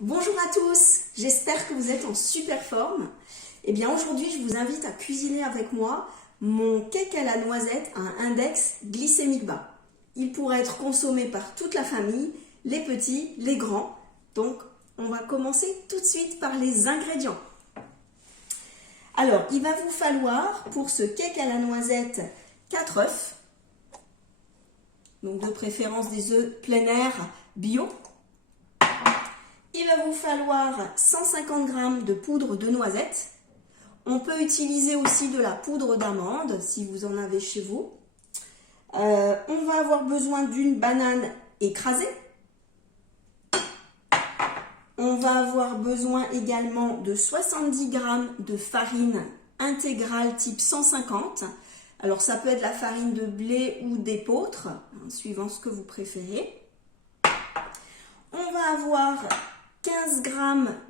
Bonjour à tous, j'espère que vous êtes en super forme. Eh bien aujourd'hui je vous invite à cuisiner avec moi mon cake à la noisette à un index glycémique bas. Il pourra être consommé par toute la famille, les petits, les grands. Donc on va commencer tout de suite par les ingrédients. Alors il va vous falloir pour ce cake à la noisette 4 œufs. Donc de préférence des œufs plein air bio. Il va vous falloir 150 g de poudre de noisette. On peut utiliser aussi de la poudre d'amande si vous en avez chez vous. On va avoir besoin d'une banane écrasée. On va avoir besoin également de 70 g de farine intégrale type 150. Alors ça peut être la farine de blé ou d'épeautre, suivant ce que vous préférez. On va avoir 15 g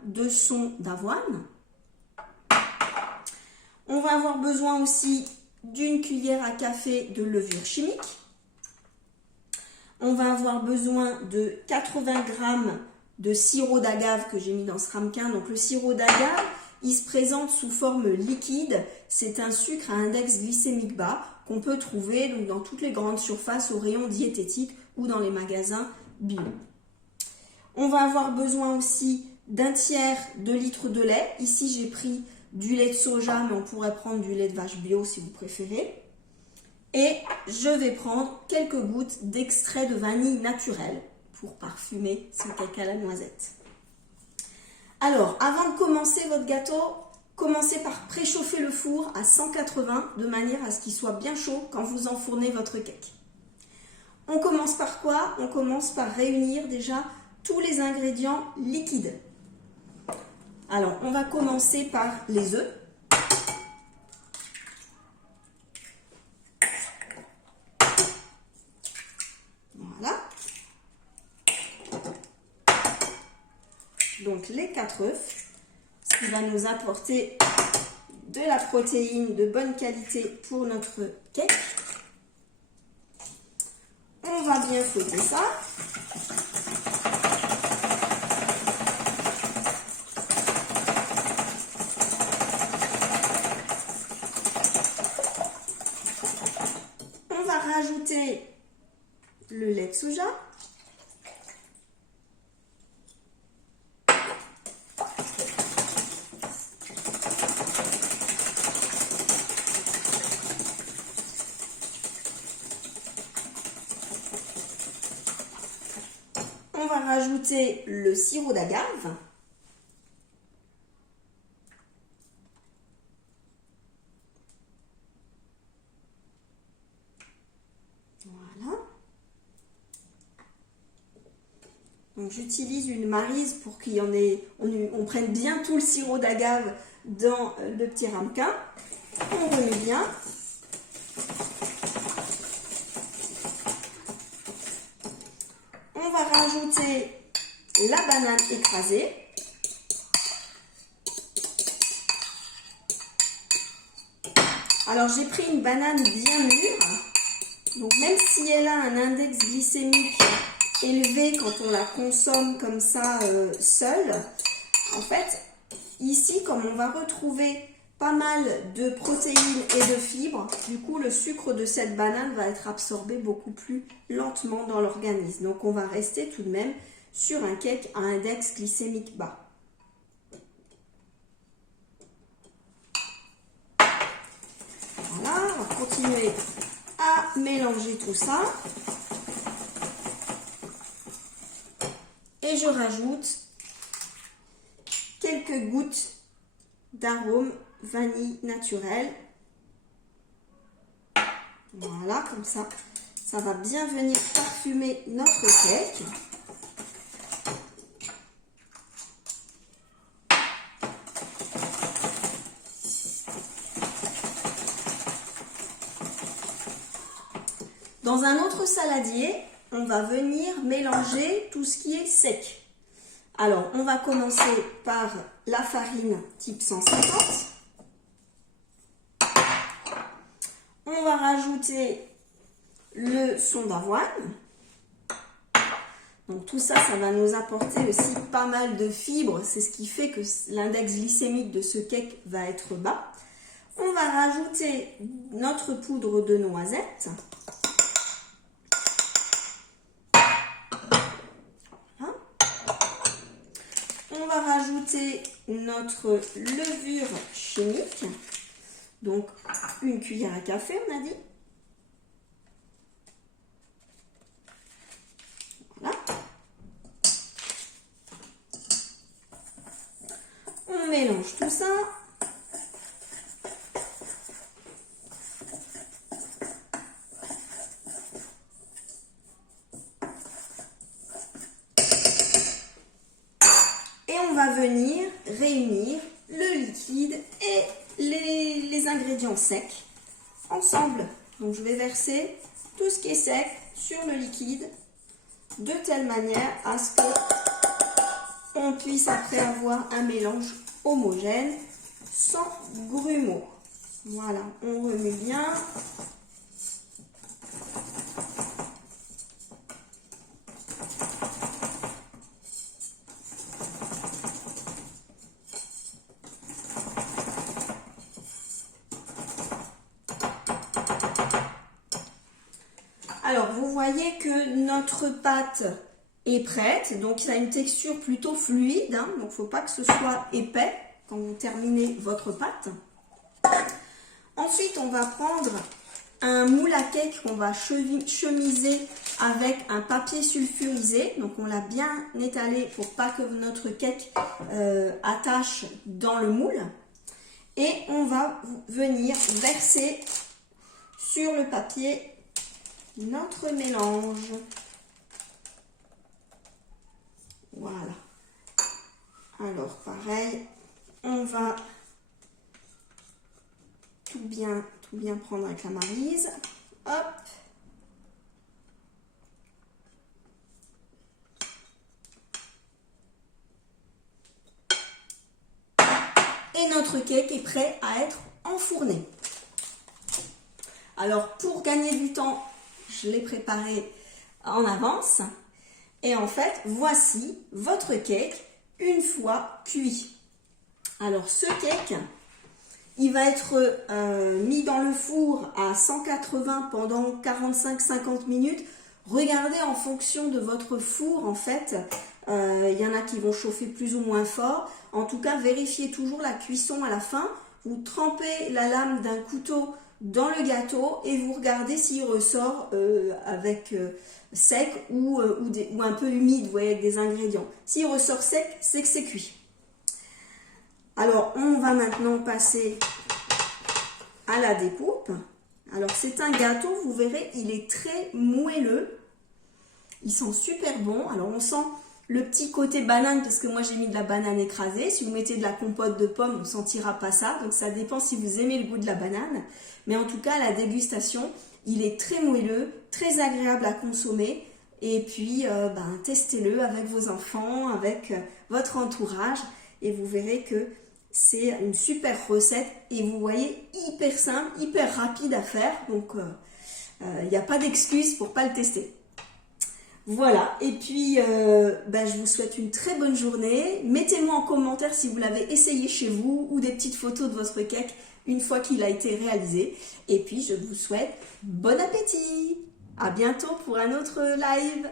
de son d'avoine. On va avoir besoin aussi d'une cuillère à café de levure chimique. On va avoir besoin de 80 g de sirop d'agave que j'ai mis dans ce ramequin. Donc le sirop d'agave, il se présente sous forme liquide. C'est un sucre à index glycémique bas qu'on peut trouver donc dans toutes les grandes surfaces au rayon diététique ou dans les magasins bio. On va avoir besoin aussi d'un tiers de litre de lait. Ici, j'ai pris du lait de soja, mais on pourrait prendre du lait de vache bio si vous préférez. Et je vais prendre quelques gouttes d'extrait de vanille naturel pour parfumer ce cake à la noisette. Alors, avant de commencer votre gâteau, commencez par préchauffer le four à 180 de manière à ce qu'il soit bien chaud quand vous enfournez votre cake. On commence par quoi? On commence par réunir déjà tous les ingrédients liquides. Alors, on va commencer par les œufs. Voilà. Donc, les 4 œufs, ce qui va nous apporter de la protéine de bonne qualité pour notre cake. On va bien fouetter ça. On va rajouter le lait de soja. On va rajouter le sirop d'agave. Voilà. Donc j'utilise une maryse pour qu'il y en ait, on prenne bien tout le sirop d'agave dans le petit ramequin. On remet bien. On va rajouter la banane écrasée. Alors j'ai pris une banane bien mûre. Donc même si elle a un index glycémique élevé quand on la consomme comme ça seule, en fait ici comme on va retrouver pas mal de protéines et de fibres, du coup le sucre de cette banane va être absorbé beaucoup plus lentement dans l'organisme. Donc on va rester tout de même sur un cake à index glycémique bas. Voilà, on va continuer à mélanger tout ça. Et je rajoute quelques gouttes d'arôme vanille naturel. Voilà, comme ça, ça va bien venir parfumer notre cake. Dans un autre saladier, on va venir mélanger tout ce qui est sec. Alors, on va commencer par la farine type 150. On va rajouter le son d'avoine. Donc tout ça, ça va nous apporter aussi pas mal de fibres. C'est ce qui fait que l'index glycémique de ce cake va être bas. On va rajouter notre poudre de noisette. Voilà. On va rajouter notre levure chimique. Donc, une cuillère à café, on a dit. Voilà. On mélange tout ça. Et on va venir réunir le liquide et les ingrédients secs ensemble. Donc je vais verser tout ce qui est sec sur le liquide de telle manière à ce qu'on puisse après avoir un mélange homogène sans grumeaux. Voilà, on remue bien. Alors, vous voyez que notre pâte est prête. Donc, il a une texture plutôt fluide. Hein, donc, il ne faut pas que ce soit épais quand vous terminez votre pâte. Ensuite, on va prendre un moule à cake qu'on va chemiser avec un papier sulfurisé. Donc, on l'a bien étalé pour pas que notre cake attache dans le moule. Et on va venir verser sur le papier notre mélange. Voilà. Alors, pareil, on va tout bien prendre avec la maryse. Hop. Et notre cake est prêt à être enfourné. Alors, pour gagner du temps, je l'ai préparé en avance. Et en fait, voici votre cake une fois cuit. Alors, ce cake, il va être mis dans le four à 180 pendant 45-50 minutes. Regardez en fonction de votre four, en fait. Il y en a qui vont chauffer plus ou moins fort. En tout cas, vérifiez toujours la cuisson à la fin. Vous trempez la lame d'un couteau dans le gâteau et vous regardez s'il ressort avec sec ou un peu humide, vous voyez, avec des ingrédients. S'il ressort sec, c'est que c'est cuit. Alors, on va maintenant passer à la découpe. Alors, c'est un gâteau, vous verrez, il est très moelleux. Il sent super bon. Alors, on sent le petit côté banane, parce que moi, j'ai mis de la banane écrasée. Si vous mettez de la compote de pommes, on ne sentira pas ça. Donc, ça dépend si vous aimez le goût de la banane. Mais en tout cas, la dégustation, il est très moelleux, très agréable à consommer. Et puis, testez-le avec vos enfants, avec votre entourage. Et vous verrez que c'est une super recette. Et vous voyez, hyper simple, hyper rapide à faire. Donc, il n'y a pas d'excuse pour ne pas le tester. Voilà, et puis je vous souhaite une très bonne journée. Mettez-moi en commentaire si vous l'avez essayé chez vous ou des petites photos de votre cake une fois qu'il a été réalisé. Et puis je vous souhaite bon appétit. À bientôt pour un autre live.